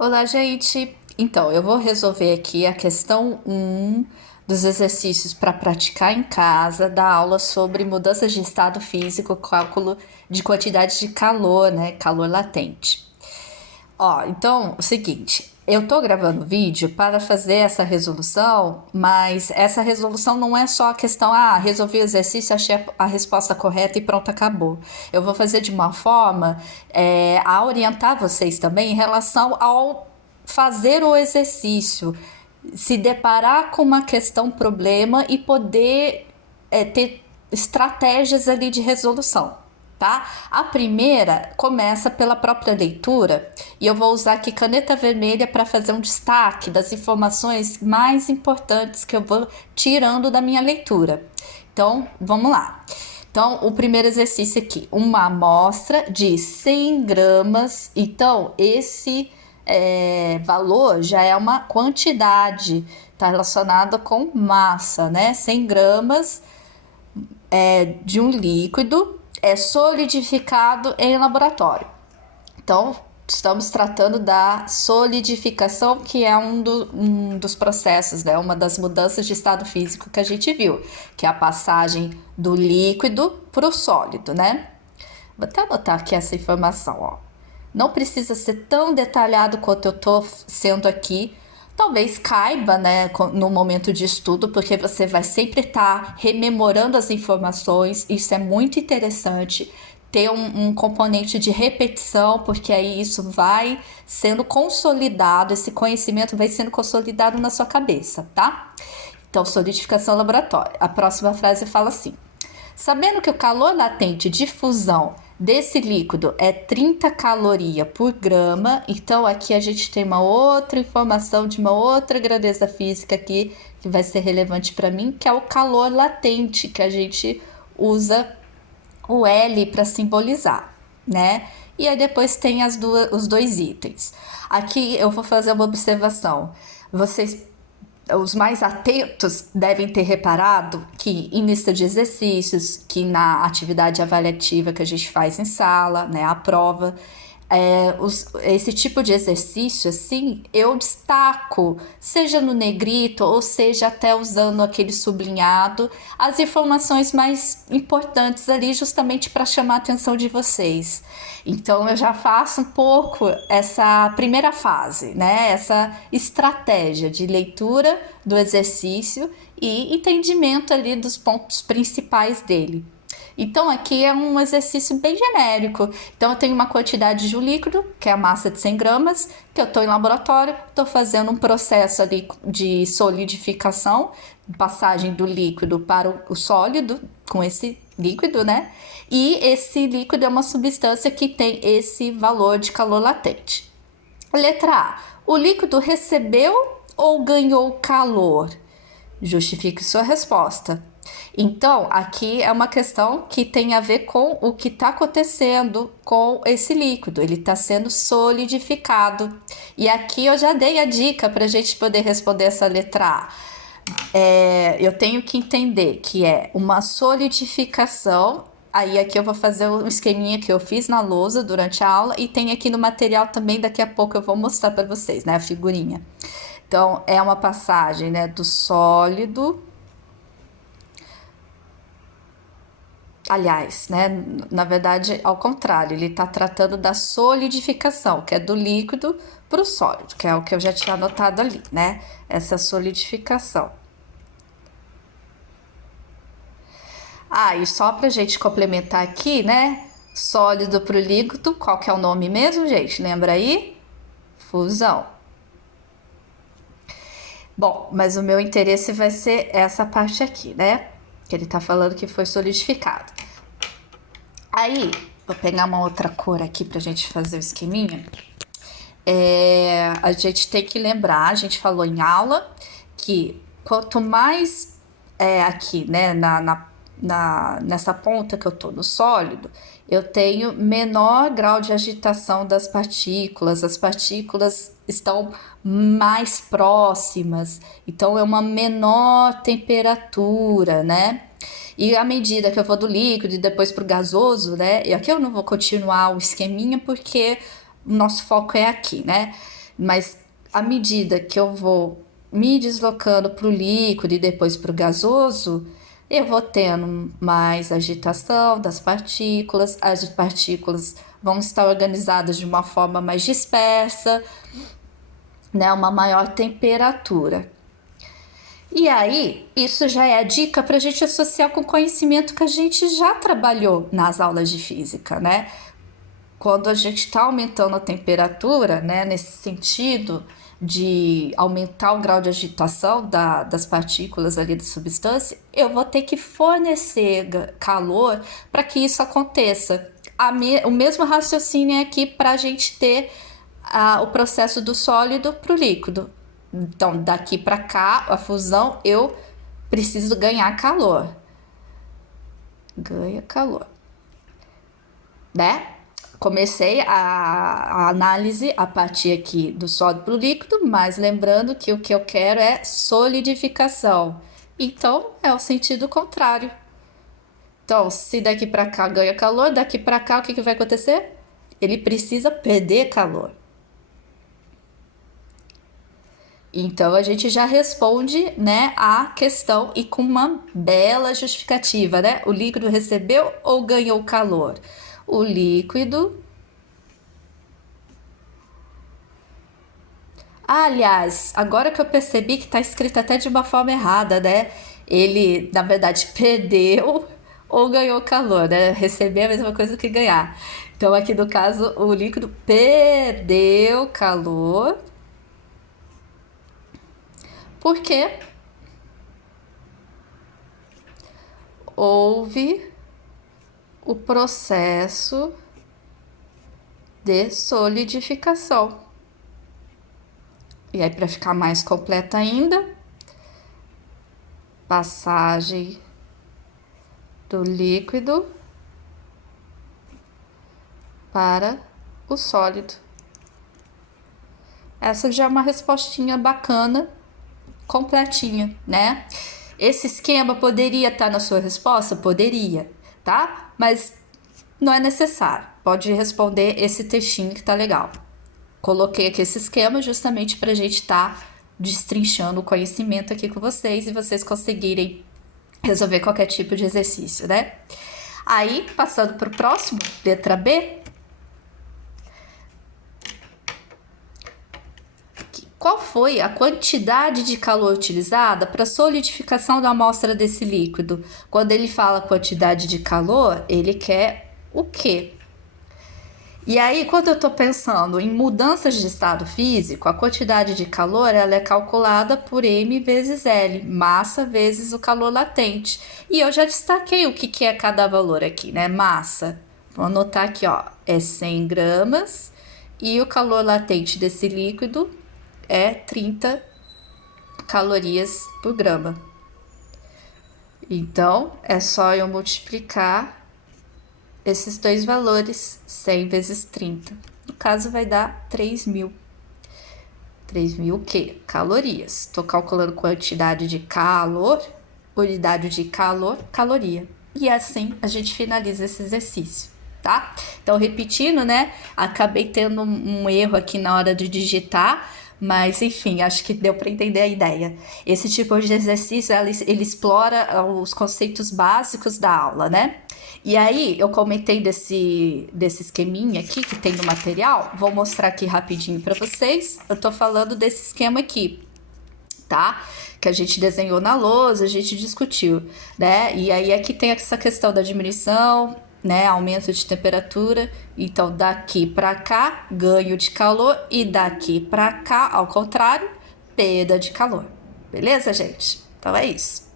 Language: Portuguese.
Olá, gente. Então, eu vou resolver aqui a questão um dos exercícios para praticar em casa da aula sobre mudanças de estado físico, cálculo de quantidade de calor, né? Calor latente. Ó, então, o seguinte, eu tô gravando vídeo para fazer essa resolução, mas essa resolução não é só a questão, resolvi o exercício, achei a resposta correta e pronto, acabou. Eu vou fazer de uma forma a orientar vocês também em relação ao fazer o exercício, se deparar com uma questão, problema e poder ter estratégias ali de resolução, tá? A primeira começa pela própria leitura e eu vou usar aqui caneta vermelha para fazer um destaque das informações mais importantes que eu vou tirando da minha leitura. Então, vamos lá. Então, o primeiro exercício aqui, uma amostra de 100 gramas. Então, esse valor já é uma quantidade, está relacionada com massa, né? 100 gramas de um líquido é solidificado em laboratório. Então, estamos tratando da solidificação, que é um dos processos, né? Uma das mudanças de estado físico que a gente viu, que é a passagem do líquido para o sólido, né? Vou até anotar aqui essa informação, ó. Não precisa ser tão detalhado quanto eu estou sendo aqui. Talvez caiba, né, no momento de estudo, porque você vai sempre estar rememorando as informações. Isso é muito interessante. Ter um componente de repetição, porque aí isso vai sendo consolidado, esse conhecimento vai sendo consolidado na sua cabeça, tá? Então, solidificação laboratória. A próxima frase fala assim: sabendo que o calor latente de fusão desse líquido é 30 calorias por grama, então aqui a gente tem uma outra informação de uma outra grandeza física aqui que vai ser relevante para mim, que é o calor latente, que a gente usa o L para simbolizar, né? E aí depois tem os dois itens. Aqui eu vou fazer uma observação. Vocês, os mais atentos, devem ter reparado que em lista de exercícios, que na atividade avaliativa que a gente faz em sala, né, a prova, esse tipo de exercício, assim, eu destaco, seja no negrito ou seja até usando aquele sublinhado, as informações mais importantes ali justamente para chamar a atenção de vocês. Então eu já faço um pouco essa primeira fase, né? Essa estratégia de leitura do exercício e entendimento ali dos pontos principais dele. Então aqui é um exercício bem genérico. Então eu tenho uma quantidade de um líquido, que é a massa de 100 gramas, que eu estou em laboratório, estou fazendo um processo ali de solidificação, passagem do líquido para o sólido com esse líquido, né? E esse líquido é uma substância que tem esse valor de calor latente. Letra A. O líquido recebeu ou ganhou calor? Justifique sua resposta. Então, aqui é uma questão que tem a ver com o que está acontecendo com esse líquido. Ele está sendo solidificado. E aqui eu já dei a dica para a gente poder responder essa letra A. Eu tenho que entender que é uma solidificação. Aí aqui eu vou fazer um esqueminha que eu fiz na lousa durante a aula e tem aqui no material também, daqui a pouco eu vou mostrar para vocês, né, a figurinha. Então, é uma passagem, né, do sólido. Aliás, né, na verdade, ao contrário, ele está tratando da solidificação, que é do líquido para o sólido, que é o que eu já tinha anotado ali, né? Essa solidificação. E só para a gente complementar aqui, né? Sólido para o líquido, qual que é o nome mesmo, gente? Lembra aí? Fusão. Bom, mas o meu interesse vai ser essa parte aqui, né? Que ele tá falando que foi solidificado. Aí, vou pegar uma outra cor aqui pra gente fazer o esqueminha. A gente tem que lembrar, a gente falou em aula, que quanto mais aqui, né, nessa ponta que eu tô no sólido, eu tenho menor grau de agitação das partículas, as partículas estão mais próximas, então é uma menor temperatura, né? E à medida que eu vou do líquido e depois pro gasoso, né? E aqui eu não vou continuar o esqueminha porque o nosso foco é aqui, né? Mas à medida que eu vou me deslocando para o líquido e depois para o gasoso, eu vou tendo mais agitação das partículas, as partículas vão estar organizadas de uma forma mais dispersa, né, uma maior temperatura. E aí, isso já é a dica para a gente associar com o conhecimento que a gente já trabalhou nas aulas de física, né? Quando a gente está aumentando a temperatura, né, nesse sentido de aumentar o grau de agitação das partículas ali da substância, eu vou ter que fornecer calor para que isso aconteça. O mesmo raciocínio é aqui para a gente ter o processo do sólido para o líquido. Então, daqui para cá, a fusão, eu preciso ganhar calor. Ganha calor, né? Comecei a análise a partir aqui do sólido para o líquido, mas lembrando que o que eu quero é solidificação. Então, é o sentido contrário. Então, se daqui para cá ganha calor, daqui para cá o que vai acontecer? Ele precisa perder calor. Então a gente já responde, né, a questão e com uma bela justificativa, né? O líquido recebeu ou ganhou calor? O líquido. Aliás, agora que eu percebi que está escrito até de uma forma errada, né? Ele, na verdade, perdeu ou ganhou calor, né? Receber é a mesma coisa que ganhar. Então, aqui no caso, o líquido perdeu calor. Porque houve o processo de solidificação. E aí, para ficar mais completa ainda, passagem do líquido para o sólido. Essa já é uma respostinha bacana, completinha, né? Esse esquema poderia estar na sua resposta? Poderia, tá? Mas não é necessário. Pode responder esse textinho que tá legal. Coloquei aqui esse esquema justamente para a gente estar destrinchando o conhecimento aqui com vocês e vocês conseguirem resolver qualquer tipo de exercício, né? Aí, passando para o próximo, letra B. Qual foi a quantidade de calor utilizada para a solidificação da amostra desse líquido? Quando ele fala quantidade de calor, ele quer o quê? E aí, quando eu estou pensando em mudanças de estado físico, a quantidade de calor ela é calculada por M vezes L, massa vezes o calor latente. E eu já destaquei o que é cada valor aqui, né? Massa. Vou anotar aqui, ó, é 100 gramas e o calor latente desse líquido é 30 calorias por grama. Então, é só eu multiplicar esses dois valores, 100 vezes 30. No caso, vai dar 3.000. 3.000 o quê? Calorias. Estou calculando quantidade de calor, unidade de calor, caloria. E assim a gente finaliza esse exercício, tá? Então, repetindo, né? Acabei tendo um erro aqui na hora de digitar, mas enfim, acho que deu para entender a ideia. Esse tipo de exercício, ele explora os conceitos básicos da aula, né? E aí, eu comentei desse esqueminha aqui que tem no material. Vou mostrar aqui rapidinho para vocês. Eu tô falando desse esquema aqui, tá? Que a gente desenhou na lousa, a gente discutiu, né? E aí, aqui tem essa questão da diminuição, né? Aumento de temperatura. Então, daqui para cá, ganho de calor. E daqui para cá, ao contrário, perda de calor. Beleza, gente? Então, é isso.